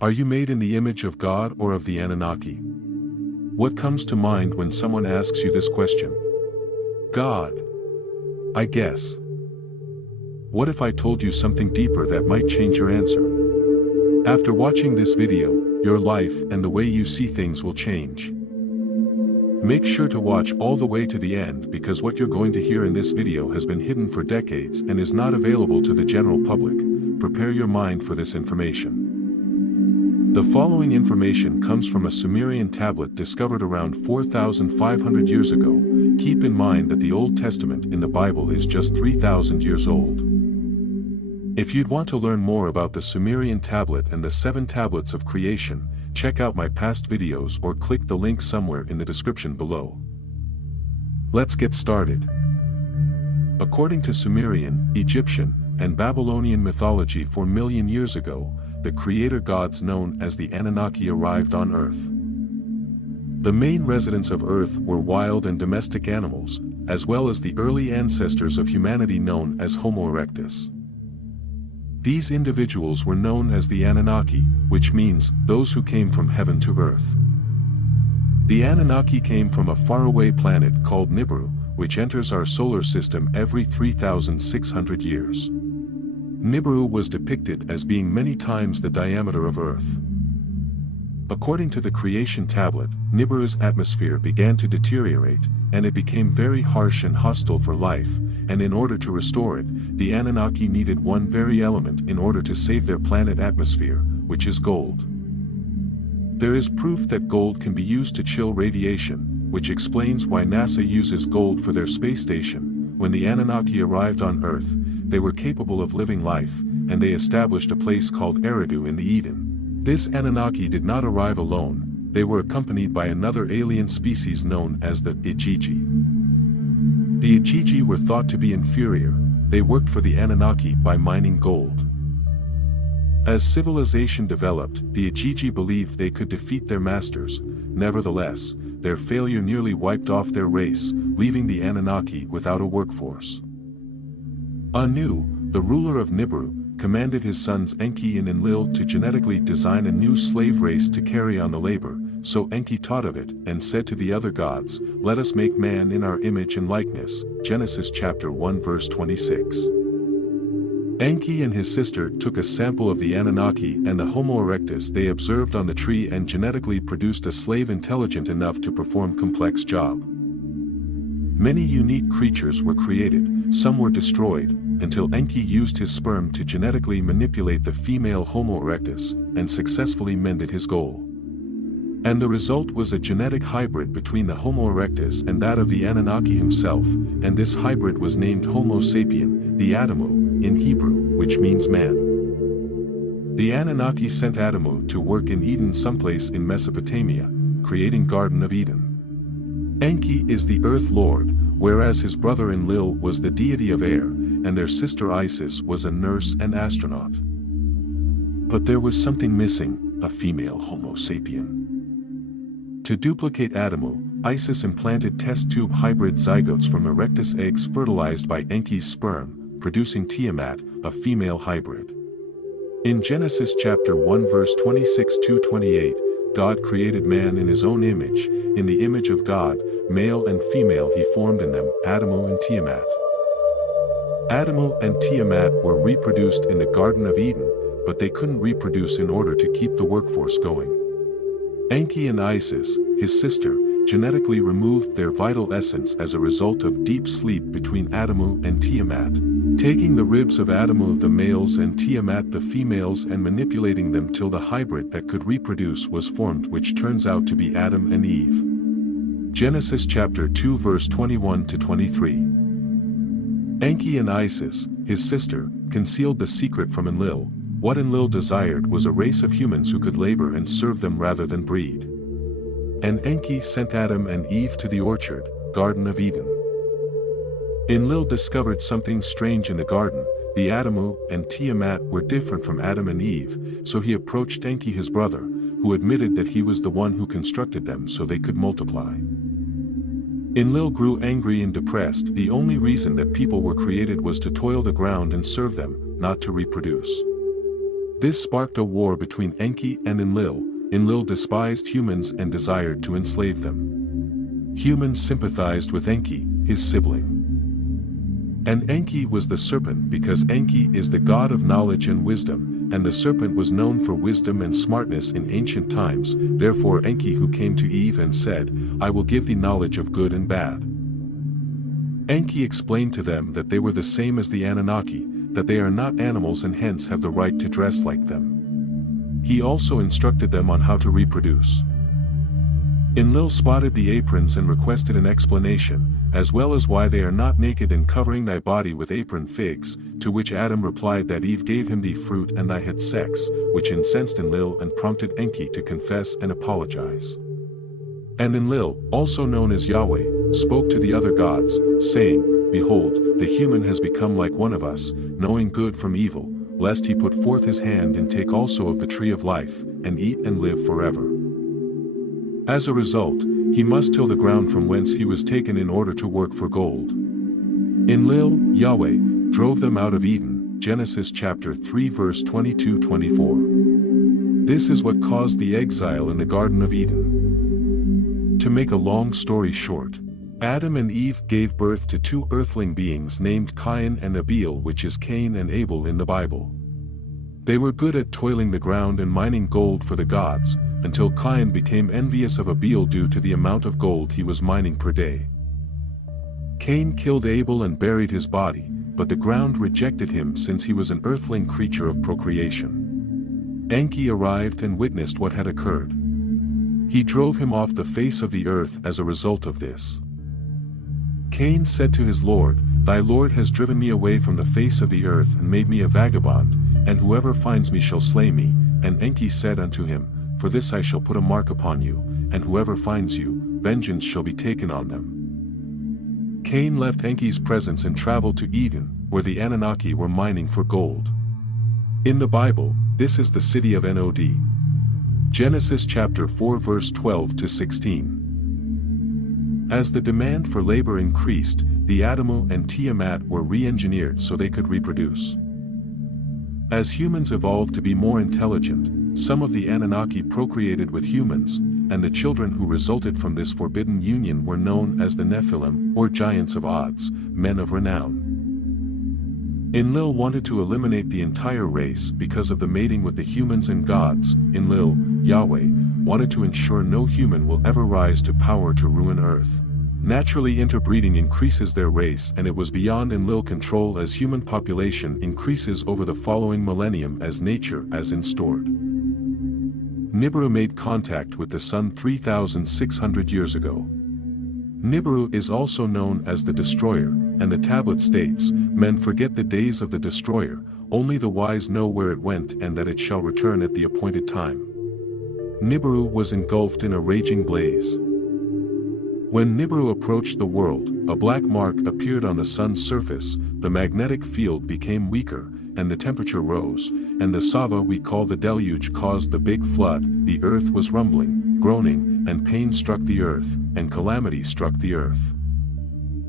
Are you made in the image of God or of the Anunnaki? What comes to mind when someone asks you this question? God, I guess. What if I told you something deeper that might change your answer? After watching this video, your life and the way you see things will change. Make sure to watch all the way to the end because what you're going to hear in this video has been hidden for decades and is not available to the general public. Prepare your mind for this information. The following information comes from a Sumerian tablet discovered around 4,500 years ago. Keep in mind that the Old Testament in the Bible is just 3,000 years old. If you'd want to learn more about the Sumerian tablet and the 7 tablets of creation, check out my past videos or click the link somewhere in the description below. Let's get started. According to Sumerian, Egyptian, and Babylonian mythology 4 million years ago, the creator gods known as the Anunnaki arrived on Earth. The main residents of Earth were wild and domestic animals, as well as the early ancestors of humanity known as Homo erectus. These individuals were known as the Anunnaki, which means those who came from heaven to earth. The Anunnaki came from a faraway planet called Nibiru, which enters our solar system every 3,600 years. Nibiru was depicted as being many times the diameter of Earth. According to the creation tablet, Nibiru's atmosphere began to deteriorate, and it became very harsh and hostile for life, and in order to restore it, the Anunnaki needed one very element in order to save their planet atmosphere, which is gold. There is proof that gold can be used to chill radiation, which explains why NASA uses gold for their space station. When the Anunnaki arrived on Earth, they were capable of living life, and they established a place called Eridu in the Eden. This Anunnaki did not arrive alone, they were accompanied by another alien species known as the Igigi. The Igigi were thought to be inferior, they worked for the Anunnaki by mining gold. As civilization developed, the Igigi believed they could defeat their masters. Nevertheless, their failure nearly wiped off their race, leaving the Anunnaki without a workforce. Anu, the ruler of Nibiru, commanded his sons Enki and Enlil to genetically design a new slave race to carry on the labor, so Enki taught of it and said to the other gods, "Let us make man in our image and likeness." Genesis chapter 1 verse 26. Enki and his sister took a sample of the Anunnaki and the Homo erectus they observed on the tree and genetically produced a slave intelligent enough to perform complex job. Many unique creatures were created, some were destroyed, until Enki used his sperm to genetically manipulate the female Homo erectus, and successfully mended his goal. And the result was a genetic hybrid between the Homo erectus and that of the Anunnaki himself, and this hybrid was named Homo sapien, the Adamu, in Hebrew, which means man. The Anunnaki sent Adamu to work in Eden someplace in Mesopotamia, creating Garden of Eden. Enki is the Earth Lord, whereas his brother Enlil was the deity of air, and their sister Isis was a nurse and astronaut. But there was something missing, a female Homo sapien. To duplicate Adamu, Isis implanted test tube hybrid zygotes from erectus eggs fertilized by Enki's sperm, producing Tiamat, a female hybrid. In Genesis chapter 1 verse 26-28, God created man in his own image, in the image of God, male and female he formed in them, Adamu and Tiamat. Adamu and Tiamat were reproduced in the Garden of Eden, but they couldn't reproduce in order to keep the workforce going. Enki and Isis, his sister, genetically removed their vital essence as a result of deep sleep between Adamu and Tiamat. taking the ribs of Adamu the males and Tiamat the females and manipulating them till the hybrid that could reproduce was formed, which turns out to be Adam and Eve. Genesis chapter 2 verse 21 to 23. Enki and Isis, his sister, concealed the secret from Enlil. What Enlil desired was a race of humans who could labor and serve them rather than breed. And Enki sent Adam and Eve to the orchard, Garden of Eden. Enlil discovered something strange in the garden. The Adamu and Tiamat were different from Adam and Eve, so he approached Enki his brother, who admitted that he was the one who constructed them so they could multiply. Enlil grew angry and depressed. The only reason that people were created was to toil the ground and serve them, not to reproduce. This sparked a war between Enki and Enlil. Enlil despised humans and desired to enslave them. Humans sympathized with Enki, his sibling. And Enki was the serpent because Enki is the god of knowledge and wisdom, and the serpent was known for wisdom and smartness in ancient times. Therefore Enki, who came to Eve and said, "I will give thee knowledge of good and bad." Enki explained to them that they were the same as the Anunnaki, that they are not animals and hence have the right to dress like them. He also instructed them on how to reproduce. Enlil spotted the aprons and requested an explanation, as well as why they are not naked and covering thy body with apron figs, to which Adam replied that Eve gave him the fruit and thy had sex, which incensed Enlil and prompted Enki to confess and apologize. And Enlil, also known as Yahweh, spoke to the other gods, saying, "Behold, the human has become like one of us, knowing good from evil, lest he put forth his hand and take also of the tree of life, and eat and live forever." As a result, he must till the ground from whence he was taken in order to work for gold. Enlil, Yahweh, drove them out of Eden, Genesis chapter 3 verse 22-24. This is what caused the exile in the Garden of Eden. To make a long story short, Adam and Eve gave birth to two earthling beings named Cain and Abel, which is Cain and Abel in the Bible. They were good at toiling the ground and mining gold for the gods, until Cain became envious of Abel due to the amount of gold he was mining per day. Cain killed Abel and buried his body, but the ground rejected him since he was an earthling creature of procreation. Enki arrived and witnessed what had occurred. He drove him off the face of the earth as a result of this. Cain said to his Lord, "Thy Lord has driven me away from the face of the earth and made me a vagabond, and whoever finds me shall slay me." And Enki said unto him, "For this I shall put a mark upon you, and whoever finds you, vengeance shall be taken on them." Cain left Enki's presence and traveled to Eden, where the Anunnaki were mining for gold. In the Bible, this is the city of Nod. Genesis chapter 4 verse 12-16. As the demand for labor increased, the Adamu and Tiamat were re-engineered so they could reproduce. As humans evolved to be more intelligent, some of the Anunnaki procreated with humans, and the children who resulted from this forbidden union were known as the Nephilim, or giants of odds, men of renown. Enlil wanted to eliminate the entire race because of the mating with the humans and gods. Enlil, Yahweh, wanted to ensure no human will ever rise to power to ruin Earth. Naturally, interbreeding increases their race, and it was beyond Enlil control as human population increases over the following millennium as nature as instaured. Nibiru made contact with the sun 3,600 years ago. Nibiru is also known as the Destroyer, and the tablet states, "Men forget the days of the Destroyer, only the wise know where it went and that it shall return at the appointed time." Nibiru was engulfed in a raging blaze. When Nibiru approached the world, a black mark appeared on the sun's surface, the magnetic field became weaker, and the temperature rose, and the Sava we call the deluge caused the big flood. The earth was rumbling, groaning, and pain struck the earth, and calamity struck the earth.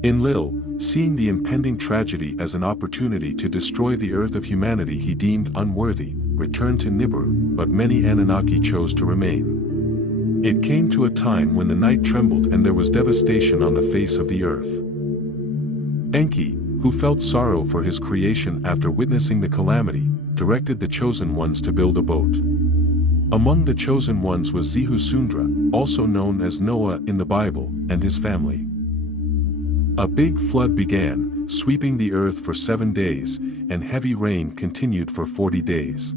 Enlil, seeing the impending tragedy as an opportunity to destroy the earth of humanity he deemed unworthy, returned to Nibiru, but many Anunnaki chose to remain. It came to a time when the night trembled and there was devastation on the face of the earth. Enki, who felt sorrow for his creation after witnessing the calamity, directed the chosen ones to build a boat. Among the chosen ones was Zehusundra, also known as Noah in the Bible, and his family. A big flood began, sweeping the earth for 7 days, and heavy rain continued for 40 days.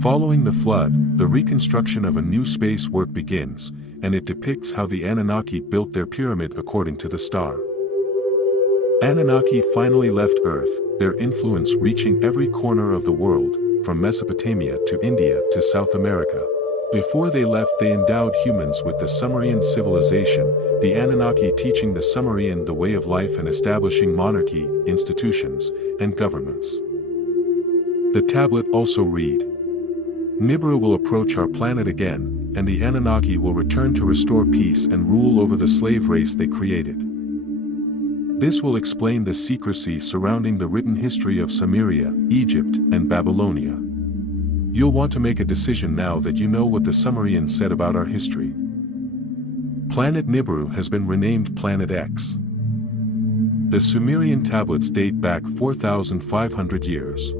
Following the flood, the reconstruction of a new space work begins, and it depicts how the Anunnaki built their pyramid according to the star. Anunnaki finally left Earth, their influence reaching every corner of the world, from Mesopotamia to India to South America. Before they left, they endowed humans with the Sumerian civilization, the Anunnaki teaching the Sumerian the way of life and establishing monarchy, institutions, and governments. The tablet also read, "Nibiru will approach our planet again, and the Anunnaki will return to restore peace and rule over the slave race they created." This will explain the secrecy surrounding the written history of Sumeria, Egypt, and Babylonia. You'll want to make a decision now that you know what the Sumerians said about our history. Planet Nibiru has been renamed Planet X. The Sumerian tablets date back 4,500 years.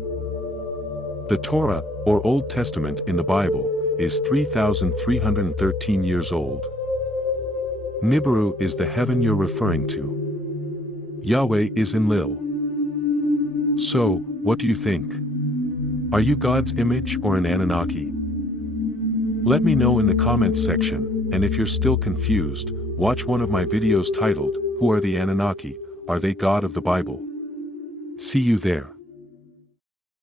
The Torah, or Old Testament in the Bible, is 3,313 years old. Nibiru is the heaven you're referring to. Yahweh is Enlil. So, what do you think? Are you God's image or an Anunnaki? Let me know in the comments section, and if you're still confused, watch one of my videos titled, "Who are the Anunnaki? Are they God of the Bible?" See you there.